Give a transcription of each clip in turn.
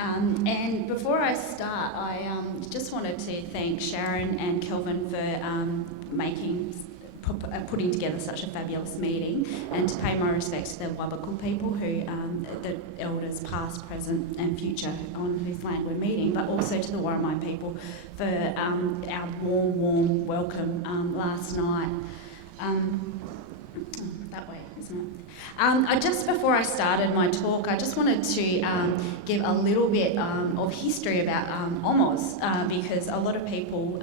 And before I start, I just wanted to thank Sharon and Kelvin for putting together such a fabulous meeting, and to pay my respects to the Wabakal people, who the elders past, present and future on whose land we're meeting, but also to the Warramai people for our warm welcome last night. That way, isn't it? Just before I started my talk, I just wanted to give a little bit of history about Omoz, because a lot of people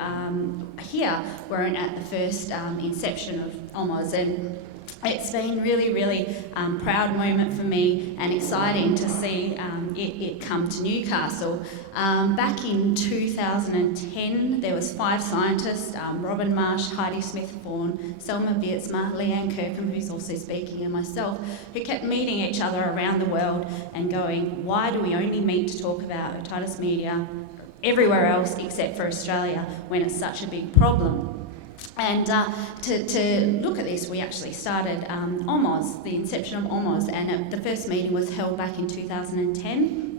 here weren't at the first inception of Omoz, and it's been really proud moment for me and exciting to see it come to Newcastle. Back in 2010, there was 5 scientists, Robin Marsh, Heidi Smith-Vaughan, Selma Vietzma, Leanne Kirkham, who's also speaking, and myself, who kept meeting each other around the world and going, why do we only meet to talk about otitis media everywhere else except for Australia when it's such a big problem? And to look at this, we actually started Omoz, the inception of Omoz, and the first meeting was held back in 2010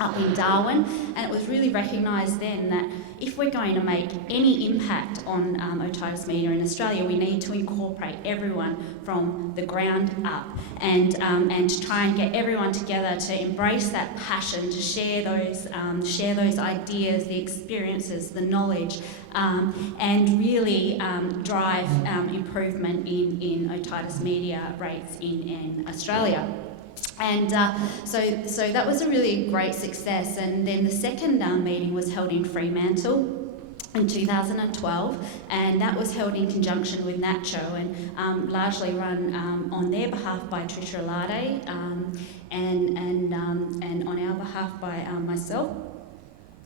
up in Darwin, and it was really recognised then that if we're going to make any impact on otitis media in Australia, we need to incorporate everyone from the ground up, and to try and get everyone together to embrace that passion, to share those ideas, the experiences, the knowledge, and really drive improvement in otitis media rates in Australia. And so that was a really great success. And then the second meeting was held in Fremantle in 2012, and that was held in conjunction with NACCHO, and largely run on their behalf by Trisha Alade, and on our behalf by myself.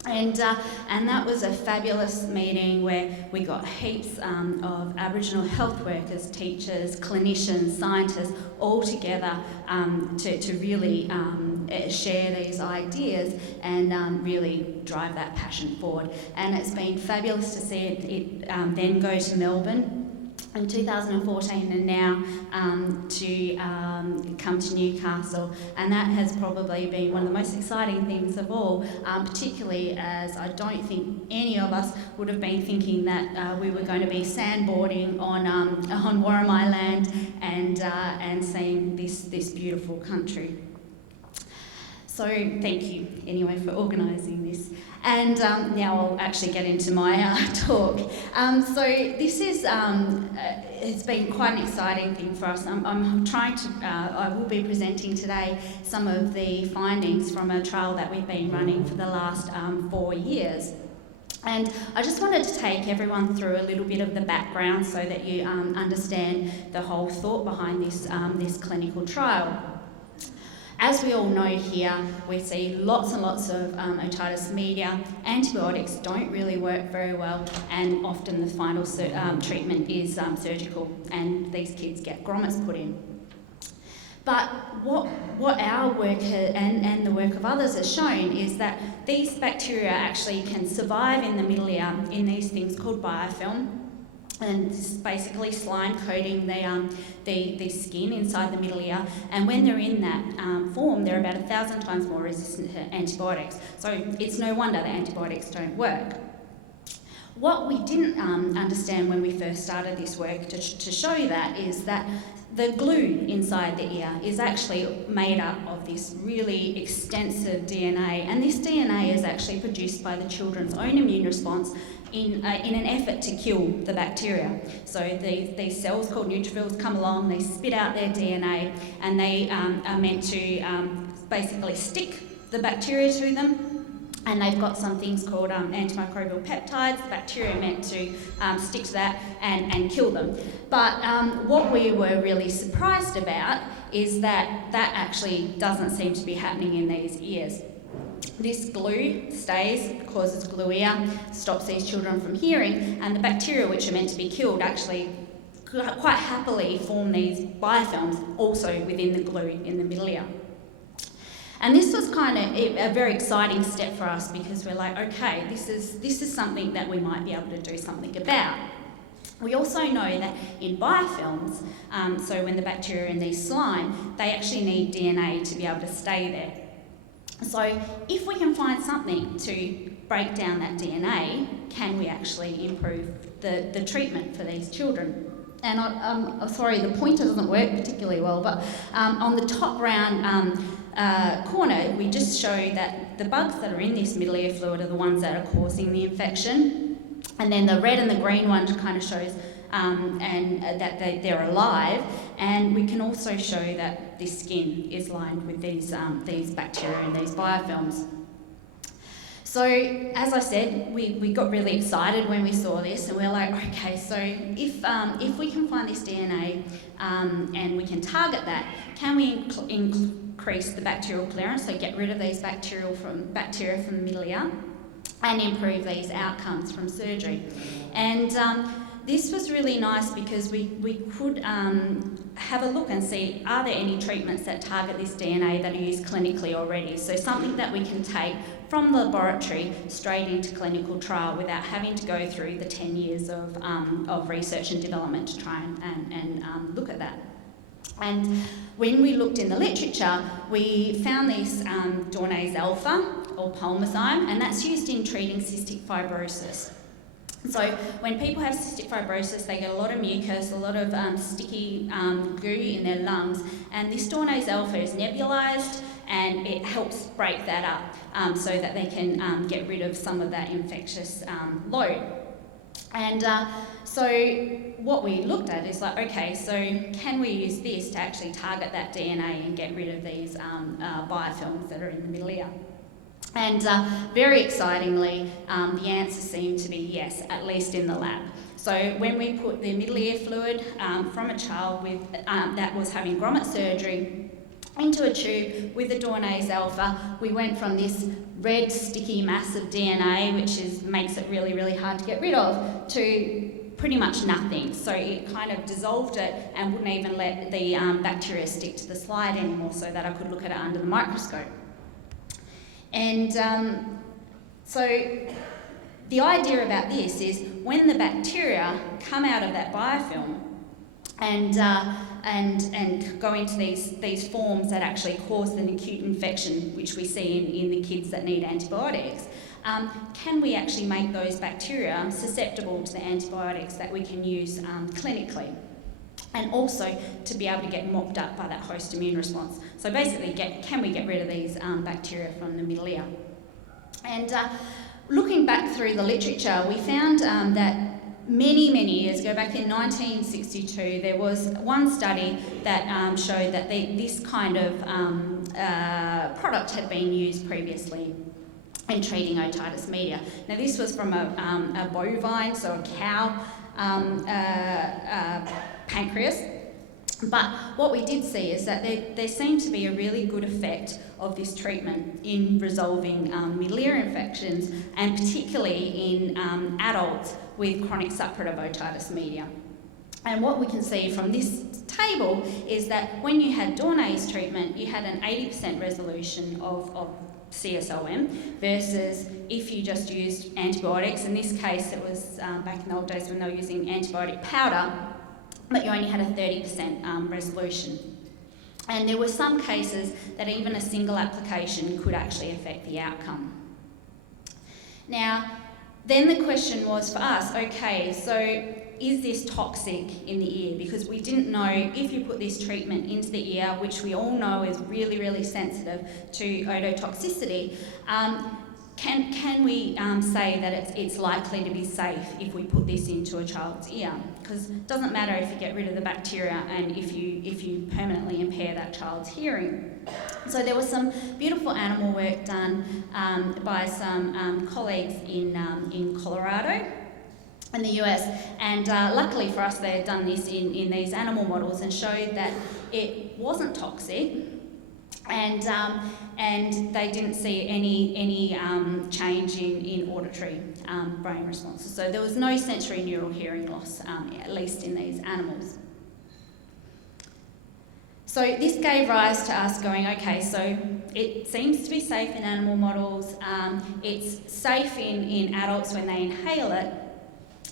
And that was a fabulous meeting where we got heaps of Aboriginal health workers, teachers, clinicians, scientists all together to really share these ideas and really drive that passion forward. And it's been fabulous to see it then go to Melbourne in 2014, and now to come to Newcastle, and that has probably been one of the most exciting things of all, particularly as I don't think any of us would have been thinking that we were going to be sandboarding on Warramai land and seeing this beautiful country. So thank you anyway for organising this. And now I'll actually get into my talk. So this is, it's been quite an exciting thing for us. I'm trying to, I will be presenting today some of the findings from a trial that we've been running for the last 4 years. And I just wanted to take everyone through a little bit of the background so that you understand the whole thought behind this clinical trial. As we all know here, we see lots and lots of otitis media. Antibiotics don't really work very well, and often the final treatment is surgical, and these kids get grommets put in. But what our work and the work of others has shown is that these bacteria actually can survive in the middle ear in these things called biofilm. And this is basically slime coating the skin inside the middle ear, and when they're in that form, they're about 1,000 times more resistant to antibiotics. So it's no wonder that antibiotics don't work. What we didn't understand when we first started this work to show that is that the glue inside the ear is actually made up of this really extensive DNA, and this DNA is actually produced by the children's own immune response in an effort to kill the bacteria. So these cells called neutrophils come along, they spit out their DNA, and they are meant to basically stick the bacteria to them. And they've got some things called antimicrobial peptides. The bacteria are meant to stick to that and kill them. But what we were really surprised about is that actually doesn't seem to be happening in these ears. This glue stays, causes glue ear, stops these children from hearing, and the bacteria which are meant to be killed actually quite happily form these biofilms also within the glue in the middle ear. And this was kind of a very exciting step for us, because we're like, okay, this is something that we might be able to do something about. We also know that in biofilms, so when the bacteria are in these slime, they actually need DNA to be able to stay there. So if we can find something to break down that DNA, can we actually improve the treatment for these children? And sorry, the pointer doesn't work particularly well, but on the top round corner, we just show that the bugs that are in this middle ear fluid are the ones that are causing the infection. And then the red and the green one kind of shows that they're alive. And we can also show that this skin is lined with these bacteria and these biofilms. So, as I said, we got really excited when we saw this, and we're like, okay, so if we can find this DNA and we can target that, can we increase the bacterial clearance, so get rid of these bacteria from the middle ear, and improve these outcomes from surgery? And this was really nice because we could have a look and see, are there any treatments that target this DNA that are used clinically already? So something that we can take from the laboratory straight into clinical trial without having to go through the 10 years of research and development to try and look at that. And when we looked in the literature, we found this Dornase alpha, or pulmozyme, and that's used in treating cystic fibrosis. So when people have cystic fibrosis, they get a lot of mucus, a lot of sticky goo in their lungs, and this Dornase alpha is nebulized, and it helps break that up so that they can get rid of some of that infectious load. And so what we looked at is like, okay, so can we use this to actually target that DNA and get rid of these biofilms that are in the middle ear? And very excitingly, the answer seemed to be yes, at least in the lab. So when we put the middle ear fluid from a child with that was having grommet surgery into a tube with the Dornase alpha, we went from this red sticky mass of DNA, which makes it really, really hard to get rid of, to pretty much nothing. So it kind of dissolved it and wouldn't even let the bacteria stick to the slide anymore, so that I could look at it under the microscope. And so the idea about this is when the bacteria come out of that biofilm and go into these forms that actually cause an acute infection, which we see in the kids that need antibiotics, can we actually make those bacteria susceptible to the antibiotics that we can use clinically? And also to be able to get mopped up by that host immune response. So basically, can we get rid of these bacteria from the middle ear? And looking back through the literature, we found that many years ago, back in 1962, there was one study that showed that this kind of product had been used previously in treating otitis media. Now, this was from a bovine, so a cow, pancreas. But what we did see is that there seemed to be a really good effect of this treatment in resolving middle ear infections, and particularly in adults with chronic suppurative otitis media. And what we can see from this table is that when you had Dornase treatment, you had an 80% resolution of CSOM versus if you just used antibiotics. In this case, it was back in the old days when they were using antibiotic powder, but you only had a 30% resolution. And there were some cases that even a single application could actually affect the outcome. Now, then the question was for us, okay, so is this toxic in the ear? Because we didn't know if you put this treatment into the ear, which we all know is really, really sensitive to ototoxicity, can we say that it's likely to be safe if we put this into a child's ear? Because it doesn't matter if you get rid of the bacteria and if you permanently impair that child's hearing. So there was some beautiful animal work done by some colleagues in Colorado in the US, and luckily for us they had done this in these animal models and showed that it wasn't toxic, and they didn't see any change in auditory brain responses. So there was no sensory neural hearing loss, at least in these animals. So this gave rise to us going, okay, so it seems to be safe in animal models, it's safe in adults when they inhale it,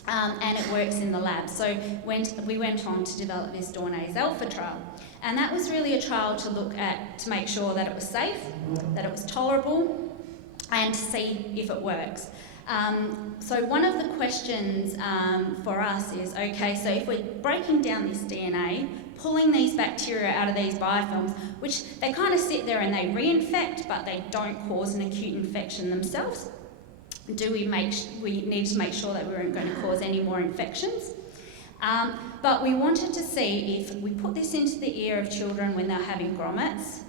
and it works in the lab. So we went on to develop this Dornase Alpha trial. And that was really a trial to look at, to make sure that it was safe, that it was tolerable, and to see if it works. So one of the questions for us is, okay, so if we're breaking down this DNA, pulling these bacteria out of these biofilms, which they kind of sit there and they reinfect, but they don't cause an acute infection themselves, we need to make sure that we weren't going to cause any more infections. But we wanted to see if we put this into the ear of children when they're having grommets,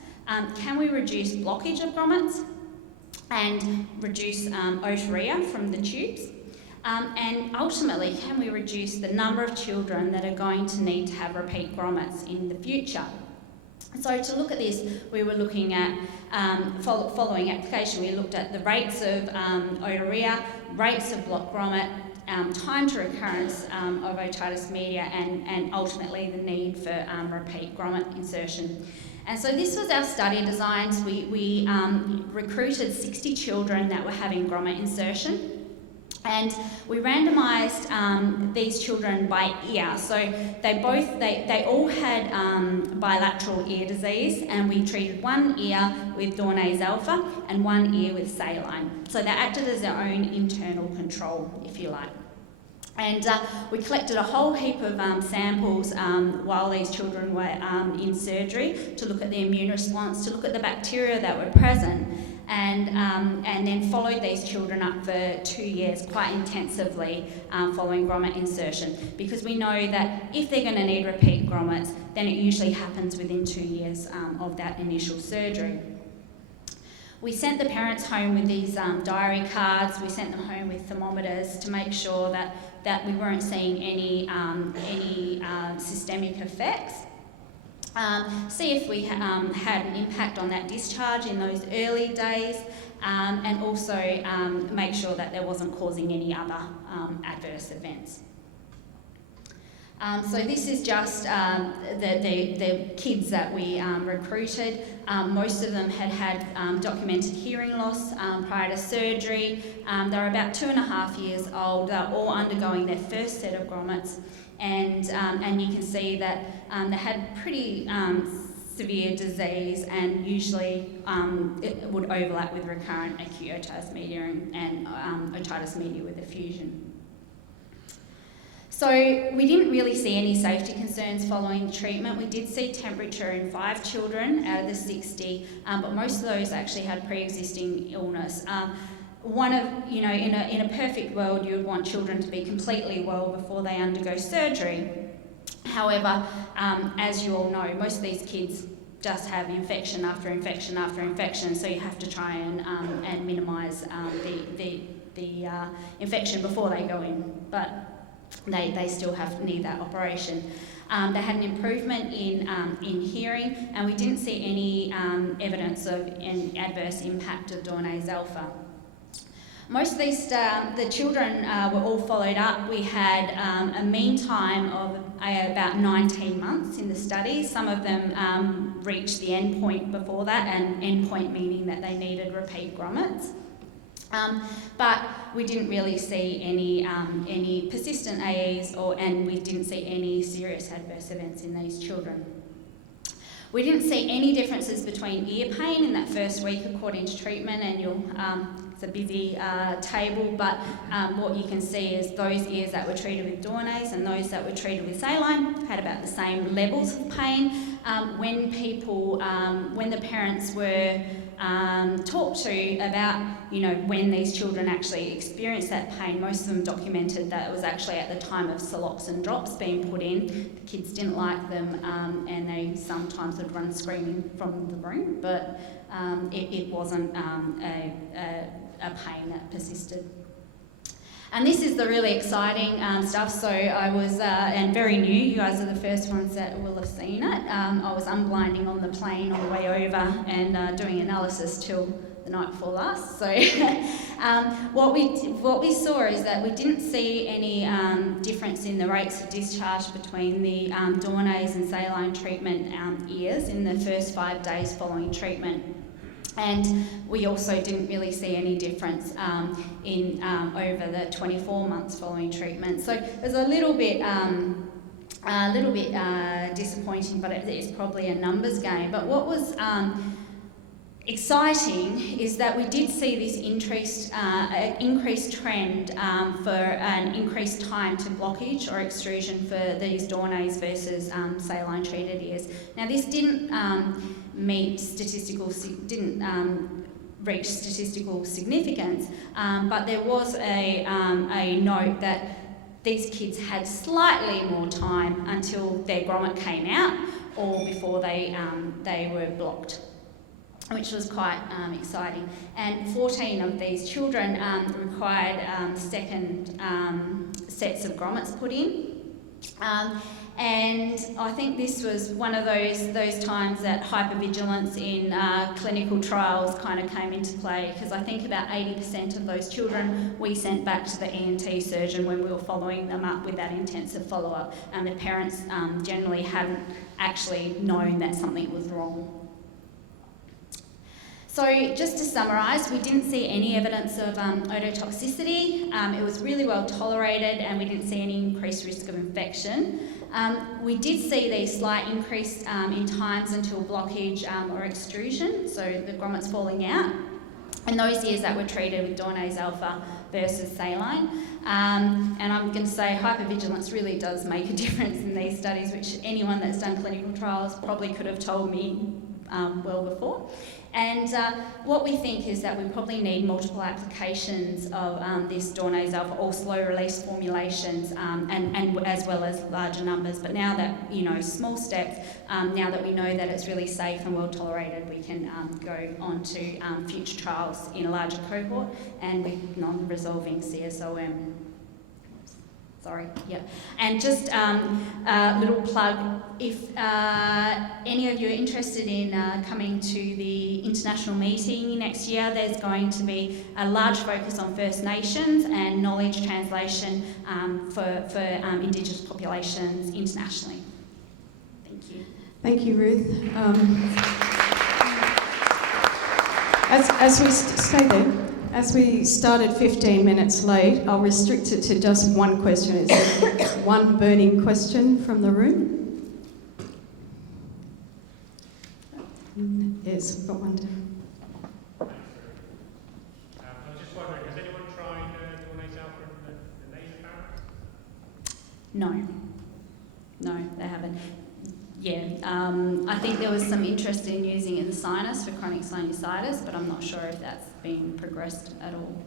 can we reduce blockage of grommets and reduce otorrhea from the tubes? And ultimately, can we reduce the number of children that are going to need to have repeat grommets in the future? So to look at this, we were looking at, following application, we looked at the rates of otorrhea, rates of block grommet, time to recurrence of otitis media, and ultimately the need for repeat grommet insertion. And so this was our study design. We recruited 60 children that were having grommet insertion. And we randomised these children by ear. So they all had bilateral ear disease, and we treated one ear with Dornase Alpha and one ear with saline. So they acted as their own internal control, if you like. And we collected a whole heap of samples while these children were in surgery to look at the immune response, to look at the bacteria that were present. And then followed these children up for 2 years quite intensively following grommet insertion, because we know that if they're going to need repeat grommets, then it usually happens within 2 years of that initial surgery. We sent the parents home with these diary cards. We sent them home with thermometers to make sure that we weren't seeing any systemic effects. See if we had an impact on that discharge in those early days, and also make sure that there wasn't causing any other adverse events. So this is just the kids that we recruited. Most of them had documented hearing loss prior to surgery. They were about 2.5 years old. They're all undergoing their first set of grommets. And you can see that they had pretty severe disease, and usually it would overlap with recurrent acute otitis media and otitis media with effusion. So we didn't really see any safety concerns following the treatment. We did see temperature in 5 children out of the 60, but most of those actually had pre-existing illness. In a perfect world, you would want children to be completely well before they undergo surgery. However, as you all know, most of these kids just have infection after infection after infection, so you have to try and minimise the infection before they go in, but they still need that operation. They had an improvement in hearing, and we didn't see any evidence of an adverse impact of Dornase Alpha. Most of these, the children were all followed up. We had a mean time of about 19 months in the study. Some of them reached the end point before that, and end point meaning that they needed repeat grommets. But we didn't really see any persistent AEs, and we didn't see any serious adverse events in these children. We didn't see any differences between ear pain in that first week according to treatment, and it's a busy table, but what you can see is those ears that were treated with Dornase and those that were treated with saline had about the same levels of pain. When the parents were talked to about, when these children actually experienced that pain, most of them documented that it was actually at the time of Saloxan drops being put in. The kids didn't like them, and they sometimes would run screaming from the room, but it wasn't a pain that persisted. And this is the really exciting stuff. So I was, and very new, you guys are the first ones that will have seen it. I was unblinding on the plane on the way over and doing analysis till the night before last. So what we saw is that we didn't see any difference in the rates of discharge between the Dornase and saline treatment ears in the first 5 days following treatment. And we also didn't really see any difference in over the 24 months following treatment. So it was a little bit disappointing, but it is probably a numbers game. But what was exciting is that we did see this increased trend for an increased time to blockage or extrusion for these Dornase versus saline treated ears. Now this didn't reach statistical significance, but there was a note that these kids had slightly more time until their grommet came out or before they were blocked, which was quite exciting. And 14 of these children required second sets of grommets put in. And I think this was one of those times that hypervigilance in clinical trials kind of came into play, because I think about 80% of those children we sent back to the ENT surgeon when we were following them up with that intensive follow-up, and the parents generally hadn't actually known that something was wrong. So just to summarise, we didn't see any evidence of ototoxicity. It was really well tolerated, and we didn't see any increased risk of infection. We did see these slight increase in times until blockage or extrusion, so the grommets falling out, in those years that were treated with Dornase alpha versus saline. And I'm going to say hypervigilance really does make a difference in these studies, which anyone that's done clinical trials probably could have told me well before. And what we think is that we probably need multiple applications of this Dornase alpha or slow release formulations, and as well as larger numbers. But now that, small steps, now that we know that it's really safe and well tolerated, we can go on to future trials in a larger cohort and with non-resolving CSOM. And just a little plug, if any of you are interested in coming to the international meeting next year, there's going to be a large focus on First Nations and knowledge translation for Indigenous populations internationally. Thank you. Thank you, Ruth. As we stay there, as we started 15 minutes late, I'll restrict it to just one question. Is there one burning question from the room? Yes, we've got one down. I was just wondering, has anyone tried Dornase alpha in the nasopharynx? No, they haven't. I think there was some interest in using it in the sinus for chronic sinusitis, but I'm not sure if that's been progressed at all.